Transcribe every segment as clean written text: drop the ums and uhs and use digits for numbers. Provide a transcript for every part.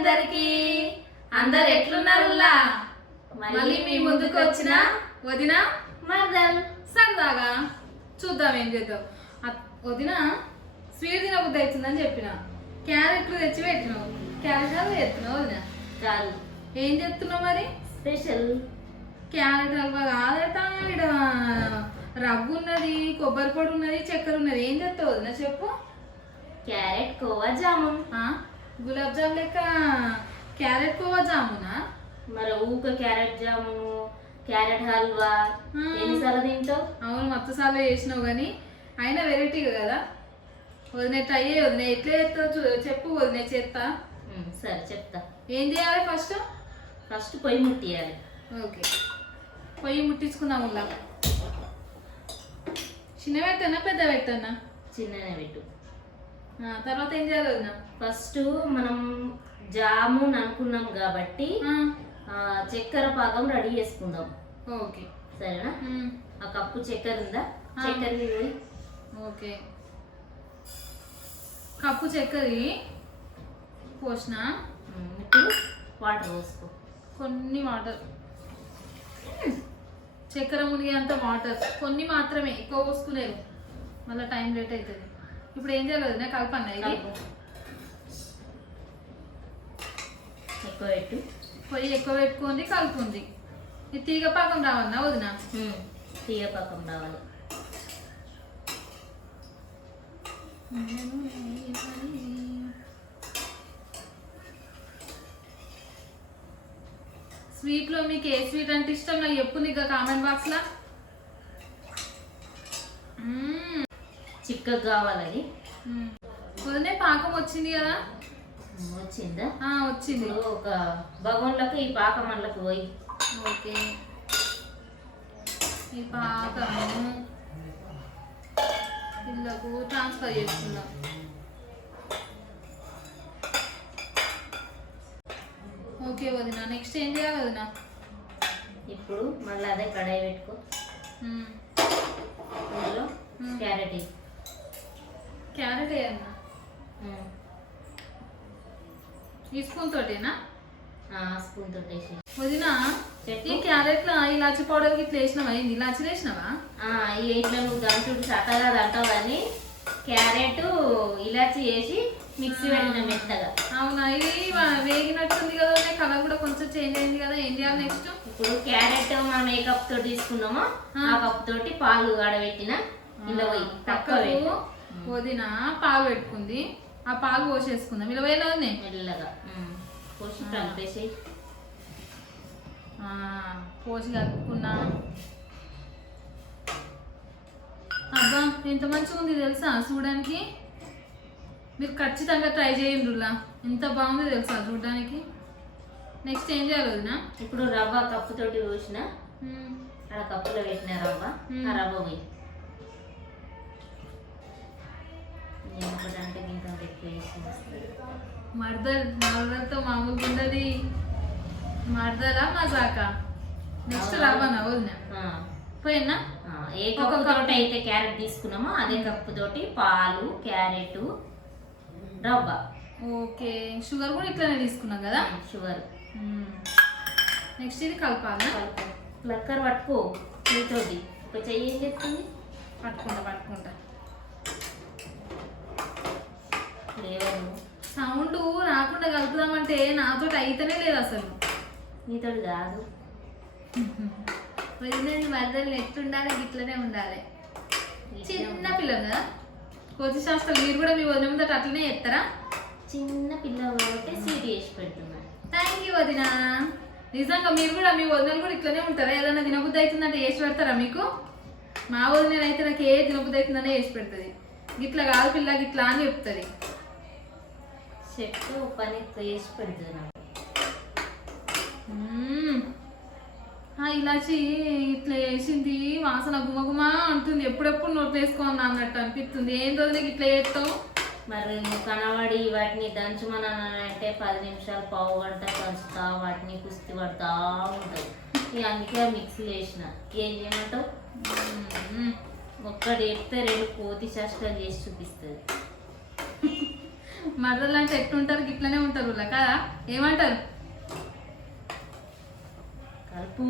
అందరికి అందరు ఎట్లున్నారులా మళ్ళీ మీ ముందుకు వచ్చిన వదిన మర్దల్ సరదాగా చూద్దాం ఏం చేద్దాం. వదిన స్వీట్ తినబుద్ధి అవుతుందని చెప్పిన క్యారెట్లు తెచ్చి పెట్టినావు. క్యారెట్ హల్వా చేస్తున్నావు వదిన కాదు, ఏం చేస్తున్నావు మరి? స్పెషల్ క్యారెట్ హల్వా కాదట, ఇక్కడ రవ్వు ఉన్నది, కొబ్బరి పొడి ఉన్నది, చక్కెర ఉన్నది. ఏం చేస్తావు వదిన చెప్పు? క్యారెట్ కోవా జామున్. గులాబ్ జామ్ లెక్క క్యారెట్ కోవా జామునా? మరి ఊక క్యారెట్ జామును, క్యారెట్ హల్వా ఎన్నిసార్లు తింటావు? అవును, మొత్తం సార్లు చేసినావు కానీ అయినా వెరైటీ కదా వదిన. ట్రై అయ్యి వదిన ఎట్లా చేస్తావు చెప్పు వదిన, చేస్తా. సరే చెప్తా. ఏం చేయాలి? ఫస్ట్ పొయ్యి ముట్టియాలి. ఓకే, పొయ్యి ముట్టించుకుందాం. ఉల్లా చిన్న పెట్టన్నా పెద్ద పెట్టన్నా? చిన్ననే పెట్టు. తర్వాత ఏం చేయాలి వదిన? ఫస్ట్ మనం జామున్ అనుకున్నాం కాబట్టి చక్కెర పాకం రెడీ చేసుకుందాం. ఓకే సరేనా? ఆ కప్పు చక్కెర ఉందా? చక్కెర ఓకే, కప్పు చక్కెర పోసిన. ఇప్పుడు వాటర్ పోసుకో. కొన్ని వాటర్, చక్కెర మునిగే అంత వాటర్ కొన్ని మాత్రమే, ఎక్కువ పోసుకునేది మళ్ళీ టైం లేట్ అవుతుంది. ఇప్పుడు ఏం చేయాలి వదిన? కలపన్నా ఇది? ఎక్కువ పెట్టు. పొయ్యి ఎక్కువ పెట్టుకుంది, కలుపుంది. ఇది తీగ పాకం రావన్నా వదిన? తీగ పాకం రావాలి. స్వీట్లో మీకు ఏ స్వీట్ అంటే ఇష్టం నాకు చెప్పు నీకు కామెంట్ బాక్స్ లా. చిక్కగా కావాలి. వదినే పాకం వచ్చింది కదా? వచ్చిందా? వచ్చింది. ఒక బగోన్లకు ఈ పాకం అందులోకి పోయి. ఓకే, ఈ పాకము ఇళ్ళకు ట్రాన్స్ఫర్ చేసుకుందాం. ఓకే వదిన, నెక్స్ట్ ఏం చేయాలి వదిన? ఇప్పుడు మళ్ళీ అదే కడాయి పెట్టుకో. అందులో క్యారెట్ వేయన్నా? ఈ స్పూన్ తోటేనా? స్పూన్ తోటి వేసి వదిన. ఈ క్యారెట్ లో ఇలాచి పౌడర్ ఇట్లా వేసినావా? ఇలాచి వేసినావా? ఇట్లా నువ్వు దంచుడు చక్కగా అంటావు కానీ క్యారెట్ ఇలాచి వేసి మిక్సీ పెట్టిన మెత్తగా. అవునా, ఇది వేగినట్టుంది కదా, కలర్ కూడా కొంచెం చేంజ్ అయింది కదా. ఏం చేయాలి నెక్స్ట్? ఇప్పుడు క్యారెట్ మనం ఏ కప్ తోటి తీసుకున్నామో ఆ కప్ తోటి పాలు ఆడబెట్టిన ఇలా పోయి పక్కకు వదిన పాలు పెట్టుకుంది, ఆ పాలు పోసేసుకుందాం. ఇలా పోయినా మెల్లగా పోసి కలిపేసి పోసి కలుపుకున్నా. అబ్బా ఎంత మంచిగా ఉంది తెలుసా చూడడానికి. మీరు ఖచ్చితంగా ట్రై చేయండి. ఎంత బాగుంది తెలుసా చూడడానికి. నెక్స్ట్ ఏం చేయాలి వదిన? ఇప్పుడు రవ్వ కప్పు తోటి పోసిన, అక్కడ కప్పులో పెట్టిన రవ్వ, ఆ రవ్వ పోయి అంటే ఇంకా మర్దలతో మామూలుగా ఉండదు. మర్దలా మజాకా. నెక్స్ట్ రవ్వనా వదిన? పోయినా ఏ కప్పు తోటి అయితే క్యారెట్ తీసుకున్నామో అదే కప్పు తోటి పాలు, క్యారెట్, రవ్వ. ఓకే, షుగర్ కూడా ఇట్లానే తీసుకున్నాం కదా? షుగర్. నెక్స్ట్ ఇది కలపాలా? లక్కర్ పట్టుకో నీతోటి. ఒక చెయ్యి ఏం చెప్తుంది? పట్టుకుంటా. లేవను సౌండ్ రాకుండా కలుపుదామంటే నాతో అయితేనే లేదు అసలు. నీతోటి కాదు. మరదలు ఎట్లుండాలి ఇట్లనే ఉండాలి. చిన్న పిల్లలు కదా, కోచి శాస్త్రాలు. మీరు కూడా మీ వదిన ముందట అట్లనే చేస్తారా? చిన్న పిల్లలు కాబట్టి స్వీట్ చేసి పెడుతున్నారు. థ్యాంక్ యూ వదిన. నిజంగా మీరు కూడా మీ వదినలు కూడా ఇట్లనే ఉంటారా? ఏదైనా తినబుద్ధి అవుతుందంటే చేసి పెడతారా మీకు? మా వదిన అయితే నాకు ఏ తినబుద్ధి అవుతుందనే చేసి పెడుతుంది. గిట్లా కాదు పిల్ల గిట్లా అని చెప్తుంది. చెట్టు పని చేసి పెడుతుంది నాకు. ఇలాచి ఇట్లా వేసింది, వాసన గుమగుమా అంటుంది. ఎప్పుడెప్పుడు నోట్లు వేసుకోమన్నా అన్నట్టు అనిపిస్తుంది. ఏం రోజు ఇట్లా చేస్తావు? మరి కనబడి వాటిని దంచమనంటే 10 నిమిషాలు, పావు గంట దంచుతా, వాటిని కుస్తీ పడతా ఉంటుంది. అందుకే మిక్సీ వేసిన. ఏం చేయమంటావు? ఒక్కటి చెప్తే 2 కోతి చేష్టలు చేసి చూపిస్తుంది. మరదలు అంటే ఎట్లుంటారు గిట్లనే ఉంటారు ఇలా కదా, ఏమంటారు? కలుపు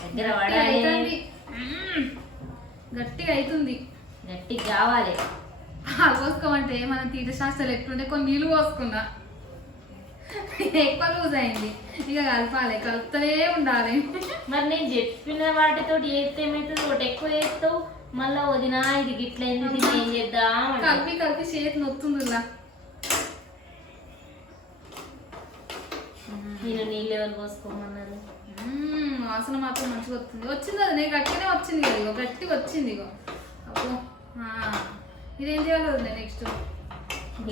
దగ్గర గట్టిగా పడాలి, అవుతుంది. గట్టిగా అవుతుంది. గట్టిగా కావాలి. పోసుకోమంటే మనం తీట శాస్త్రాలు ఎట్లుంటే కొన్ని నీళ్ళు పోసుకున్నా ఎక్కువ లూజ్ అయింది. ఇక కలపాలి, కలుపుతూనే ఉండాలి. మరి నేను చెప్పిన వాటితో చేస్తే ఏమవుతుంది, ఒకటి ఎక్కువ చేస్తావు, మళ్ళా వదినా ఇది గిట్లయింది, దీన్ని ఏం చేద్దాం అంటావు. కలిపి కలిపి చేతి నొత్తుంది ఇలా. నేను నీళ్ళు ఎవరు పోసుకోమన్నారు? వాసన మాత్రం మంచిగా వస్తుంది. వచ్చింది అది నేను గట్టిగానే వచ్చింది కదా, ఇగో గట్టిగా వచ్చింది. ఇగో అబ్బో ఇదేం చేయాలి వదిలే నెక్స్ట్?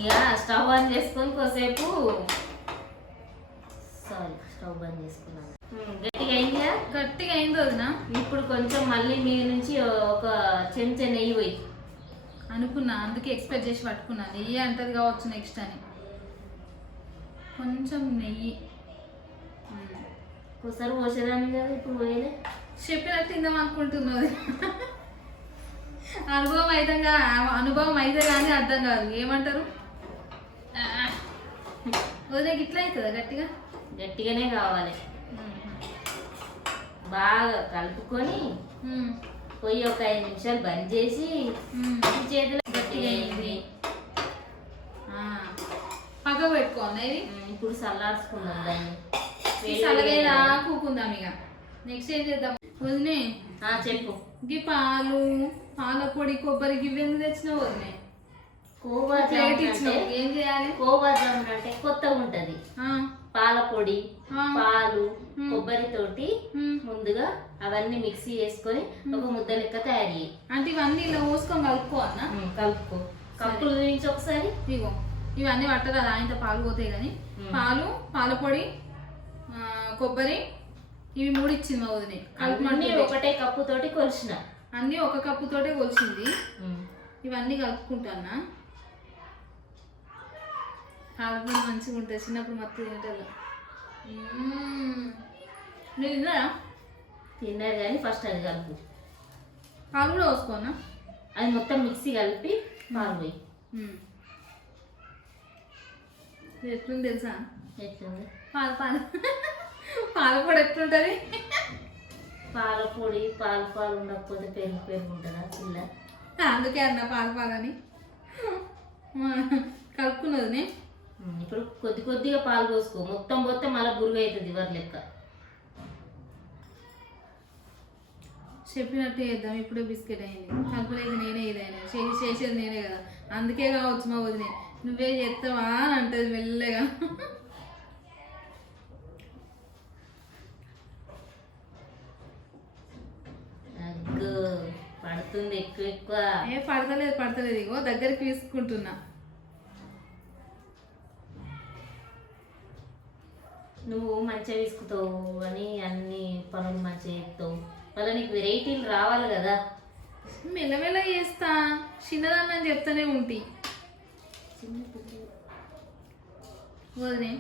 ఇక స్టవ్ ఆన్ చేసుకొని కొద్దిసేపు, సారీ స్టవ్ బంద్ చేసుకున్నాను. గట్టిగా అయిందా? గట్టిగా అయింది వదిన. ఇప్పుడు కొంచెం మళ్ళీ మీద నుంచి ఒక చెంచా నెయ్యి పోయి అనుకున్నా, అందుకే ఎక్స్పెక్ట్ చేసి పట్టుకున్నా నెయ్యి అంటది కావచ్చు నెక్స్ట్ అని. కొంచెం నెయ్యి ఒకసారి పోసేదాన్ని కదా, ఇప్పుడు పోయలే. చెప్పినట్టు తిందాం అనుకుంటున్నది. అనుభవం అయితే కానీ అర్థం కాదు, ఏమంటారు? వదిలే ఇట్లా అవుతుందా గట్టిగా? గట్టిగానే కావాలి. బాగా కలుపుకొని పొయ్యి ఒక 5 నిమిషాలు బంద్ చేసి చేతులు గట్టిగా అయింది పక్క పెట్టుకోండి. ఇది ఇప్పుడు చల్లార్చుకుందాం దాన్ని. చల్లగైనా కూకుందాం. ఇక నెక్స్ట్ ఏం చేద్దాం వదినే? చెప్పు. ఇవి పాలు, పాల పొడి, కొబ్బరి గివి ఎందుకు తెచ్చినావు వదినే? కోవా ప్లేట్ ఇచ్చినావు, ఏం చేయాలి? కోవా జామున్ అంటే కొత్తగా ఉంటది. పాల పొడి, పాలు, కొబ్బరి తోటి ముందుగా అవన్నీ మిక్సీ చేసుకొని ఒక ముద్ద లెక్క తయారు చేయి. అంటే ఇవన్నీ ఇలా పోసుకొని కలుపుకోవన్నా? కలుపుకో. కప్పులు నుంచి ఒకసారి ఇగో ఇవన్నీ పట్టదా, ఆయనతో పాలు పోతాయి కానీ. పాలు, పాల పొడి, కొబ్బరి, ఇవి 3 ఇచ్చింది మా వదినే. అన్నీ ఒకటే కప్పు తోటి కొలిచిన. అన్నీ ఒక కప్పు తోటే కొలిచింది. ఇవన్నీ కలుపుకుంటానా? పాలపొడి మంచిగా ఉంటుంది, చిన్నప్పుడు మత్తు తింటారు. మీరు తిన్నారా? తిన్నారు కానీ ఫస్ట్ అది కలుపు. పాలు కూడా పోసుకోనా? అది మొత్తం మిక్సీ కలిపి పాలు పోయి. ఎట్లుంది తెలుసా? ఎట్లుంది? పాలపొడి ఎట్లుంటుంది? పాల పొడి పాలు ఉండకపోతే పెరుగు ఉంటుందా పిల్ల? అందుకే అన్న పాలని కలుపుకున్నది. ఇప్పుడు కొద్ది కొద్దిగా పాలు పోసుకో, మొత్తం పోతే మళ్ళీ బురుగు అవుతుంది ఎవరి లెక్క. చెప్పినట్టు చేద్దాం. ఇప్పుడే బిస్కెట్ అయింది, కలుపులేదు నేనే, ఏదైనా చేసేది నేనే కదా, అందుకే కావచ్చు మా వదినే నువ్వే చేస్తావా అని అంటది మెల్లగా. పడుతుంది ఎక్కువ. పడతలేదు. ఇగో దగ్గరికి తీసుకుంటున్నా. నువ్వు మంచిగా తీసుకుతావు అని అన్ని పనులు మంచిగా చేస్తావు, మళ్ళీ నీకు వెరైటీలు రావాలి కదా. మెల్లమెల్ల చేస్తా, చిన్నదాన్ని చెప్తానే ఉంటి. వదినే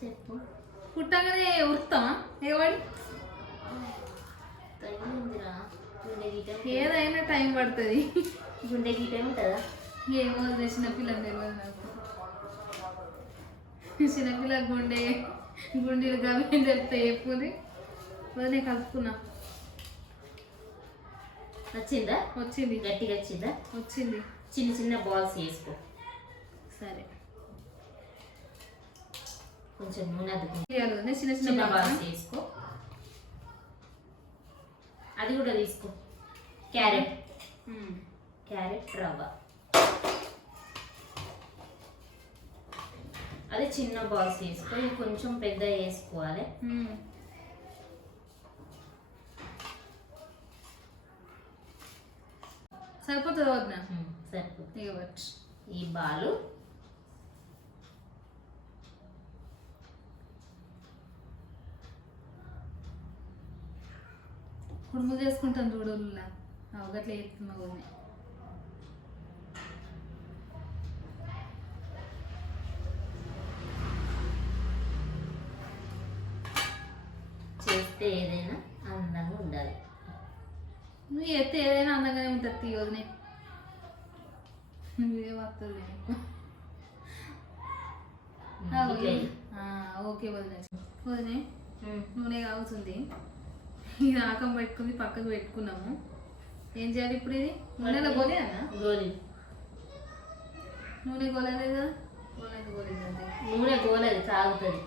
చెప్పు. పుట్టగానే ఉరుకుతావా ఏవాడి? ఏదైనా టైం పడుతుంది. గుండె గీట ఉంటుందా? ఏమో వదిలే, చిన్నపిల్లలు తెలియదు నాకు. చిన్నపిల్ల గుండెలు గవి చెప్తే ఎప్పుడు వదిలే కలుపుకున్నా. వచ్చిందా? వచ్చింది. గట్టిగా వచ్చిందా? వచ్చింది. చిన్న చిన్న బాల్స్ వేసుకో. సరే, కొంచెం నూనె అద్దుకుంటే చిన్న చిన్న బాల్స్ వేసుకో. అది కూడా తీసుకో. క్యారెట్ రవ్వ, అది చిన్న బాల్స్ వేసుకో. ఇది కొంచెం పెద్ద వేసుకోవాలి. సరిపోతుంది వదిన? సరిపోతుంది. ఇవ్వచ్చు. ఈ బాలు కుడుములు చేసుకుంటాను చూడోళ్ళ అవగట్ల చేస్తున్నా వదిన. చేస్తే ఏదైనా అందంగా ఉండాలి. నువ్వు చేస్తే ఏదైనా అందంగానే ఉంటుంది తీ వదినే. నువ్వే వస్తుంది. ఓకే వదిలే వదిలే నూనె కాగుతుంది ఇది ఆకం పెట్టుకుంది పక్కకు పెట్టుకున్నాము. ఏం చేయాలి ఇప్పుడు? ఇది నూనెలో గోలే అన్న గోలి నూనె గోలలేదా? గోలేదు అంతే. నూనె గోలేదు కాగుతుంది.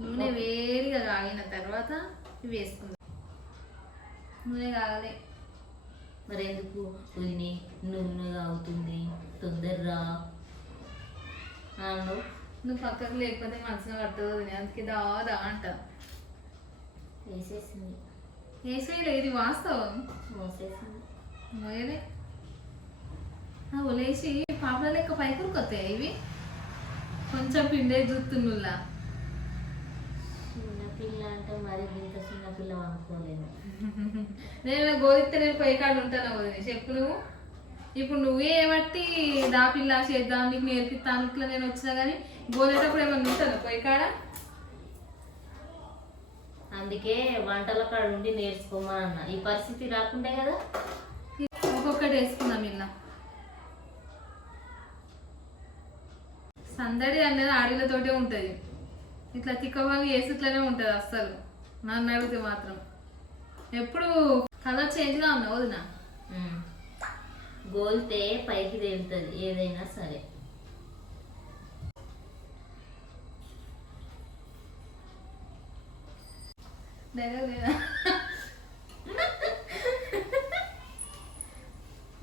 నూనె వేడిగా కాగిన తర్వాత ఇవి వేసుకుందాం. నూనె కాగలే మరి ఎందుకు వదిని నూనె కాగుతుంది తొందరరా అన్నావు. నువ్వు పక్కకు లేకపోతే మనసులో పడుతుంది వదిన, అందుకే దాదా అంట. వేసేసింది. వేసేయలే, ఇది వాస్తవం. మోసేసింది. మోయలే ఒలేసి పాపల లెక్క పైకురికి వస్తాయి ఇవి. కొంచెం పిండే చూస్తున్నుల్లా. చిన్నపిల్ల అంటే మరి ఇంత చిన్నపిల్ల అనుకోలేను. నేను గోదిస్తే నేను పొయ్యి కాడ ఉంటాను వదిన. చెప్పు నువ్వు ఇప్పుడు నువ్వే బట్టి దా పిల్ల చేద్దాం నీకు నేర్పిస్తాను ఇట్లా నేను వచ్చినా కానీ గోదేటప్పుడు ఏమన్నా ఉంటాను పొయ్యి కాడ. అందుకే వంటల కాడ ఉండి నేర్చుకోమని అన్న. ఈ పరిస్థితి రాకుండే కదా. ఒక్కొక్కటి వేసుకుందాం. ఇలా సందడి అనేది ఆడలతోటే ఉంటుంది. ఇట్లా తిక్కవాళ్ళు వేసిట్లనే ఉంటుంది. అస్సలు నన్ను అడిగితే మాత్రం ఎప్పుడు కలర్ చేంజ్గా ఉన్నావు వదిన. గోల్తే పైకి తేలుతుంది ఏదైనా సరే. లేదా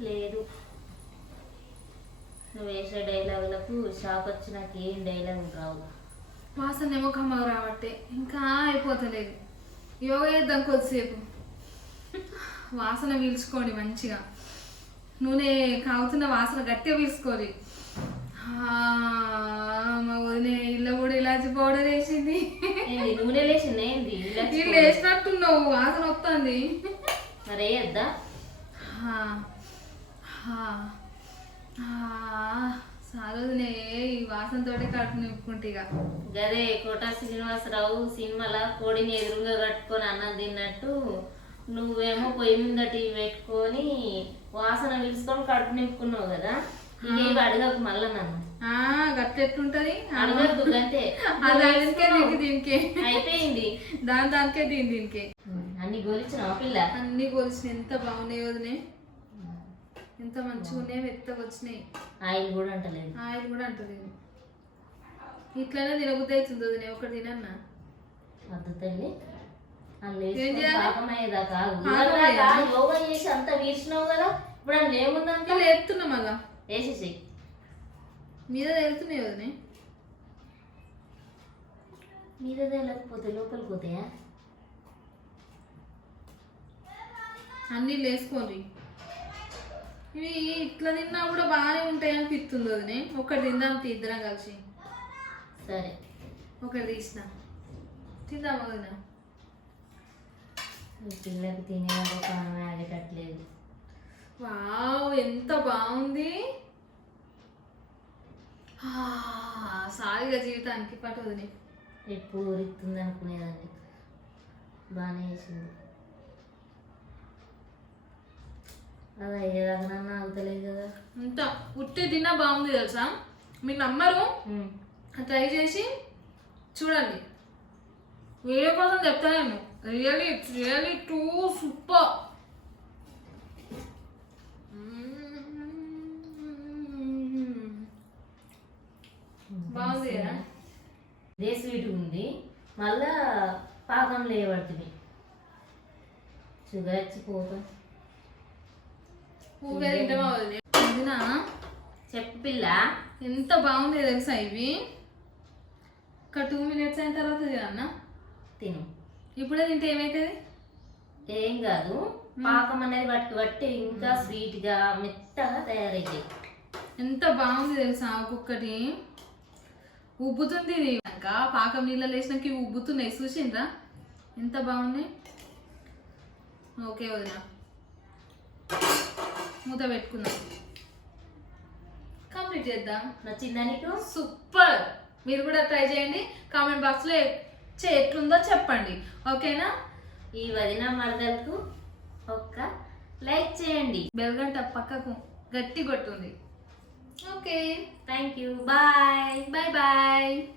లేదు నువ్వు వేసే డైలాగులకు షాక్ వచ్చి నాకు ఏం డైలాగ్ రావు. వాసన ఏమో కమ్మగా రాబట్టే ఇంకా అయిపోతలేదు. యోగా చేద్దాం కొద్దిసేపు. వాసన పీల్చుకోండి మంచిగా. నూనె కాగుతున్న వాసన గట్టిగా పీల్చుకోవాలి. మా వదిలే ఇల్లు కూడా ఇలాచి పౌడర్ వేసింది. నూనె లేచింది ఏంది? ఇల్లు వేసినట్టున్నావు, వాసన వస్తుంది. మరి వేయద్దా? సారోజునే ఈ వాసనతోటే కడుపు నింపుకుంటే ఇక గదే కోట శ్రీనివాసరావు సినిమాలో కోడిని ఎదురుగా కట్టుకొని అన్నం తిన్నట్టు నువ్వేమో పొయ్యి ముందట పెట్టుకొని వాసన పిలుచుకొని కడుపు నింపుకున్నావు కదా. ఇవి అడగకు మళ్ళా నన్ను. గట్టెట్టుంటది అడగద్దు అంతే. దానికే దీనికి అయిపోయింది. దానికే దీనికి అన్ని గోలిచ్చినావా పిల్ల? అన్ని గోలిచినాయి. ఎంత బాగున్నాయి వదినే, ఎంత మంచిగా ఉన్నాయి, మెత్తగా వచ్చినాయి. ఆయిల్ కూడా అంటలేదు. ఆయిల్ కూడా అంటలేదు. ఇట్లానే తినబుద్ధి అవుతుంది వదినే. ఒకటి తినన్నా వద్దు తల్లి. పాకమయ్యేదాకా యోగా చేసి అంతా వీర్చినావు కదా. ఇప్పుడు అన్న ఏముందంటే లేపుతున్నా మళ్ళా వేసేసి మీద వెళ్తున్నాయి వదినే. మీద లేకపోతే లోపలికి పోతాయా? అన్నీ వేసుకోండి. ఇవి ఇట్లా తిన్నా కూడా బాగానే ఉంటాయి అనిపిస్తుంది వదినే. ఒకటి తిందాం ఇద్దరం కలిసి. సరే ఒకటి తీసిన తిందాం వదిన. పిల్లకి తినేవాళ్ళు కారం ఆగేటట్లేదు. వావ్ ఎంత బాగుంది. సారిగా జీవితానికి పాటు వదిన. ఎప్పుడు ఊరిస్తుంది అనుకునేదాన్ని. బాగానే వేసింది. అది అయ్యేదాకా అవుతలేదు కదా. అంత ఉట్టి తిన్నా బాగుంది తెలుసా. మీరు నమ్మరు, ట్రై చేసి చూడండి. వీడియో కోసం చెప్తానేమో. Really it's really too super. బాగుంది కదా. ఇదే స్వీట్ ఉంది. మళ్ళా పాకం లేవడుతుంది. షుగర్ వచ్చిపోతాం. వదినా చెప్పు పిల్ల. ఎంత బాగుంది తెలుసా. ఇవి ఒక 2 minutes అయిన తర్వాత తినన్నా. తిను. ఇప్పుడే తింటే ఏమవుతుంది? ఏం కాదు. పాకం అనేది బట్టి బట్టి ఇంకా స్వీట్ గా మెత్తగా తయారైతాయి. ఎంత బాగుంది తెలుసా. ఒక్కొక్కటి ఉబ్బుతుంది. ఇది ఇంకా పాకం నీళ్ళలో వేసినాక ఇవి ఉబ్బుతున్నాయి. చూసిండ్రా ఎంత బాగున్నాయి. ఓకే వదిన మూత పెట్టుకుందాం. కంప్లీట్ చేద్దాం. నచ్చిందా నీకు? సూపర్. మీరు కూడా ట్రై చేయండి. కామెంట్ బాక్స్లో ఎట్లుందో చెప్పండి. ఓకేనా? ఈ వదిన మరదలకు ఒక్క లైక్ చేయండి. బెల్ గంట పక్కకు గట్టి కొట్టుంది. Okay, thank you, bye. Bye bye.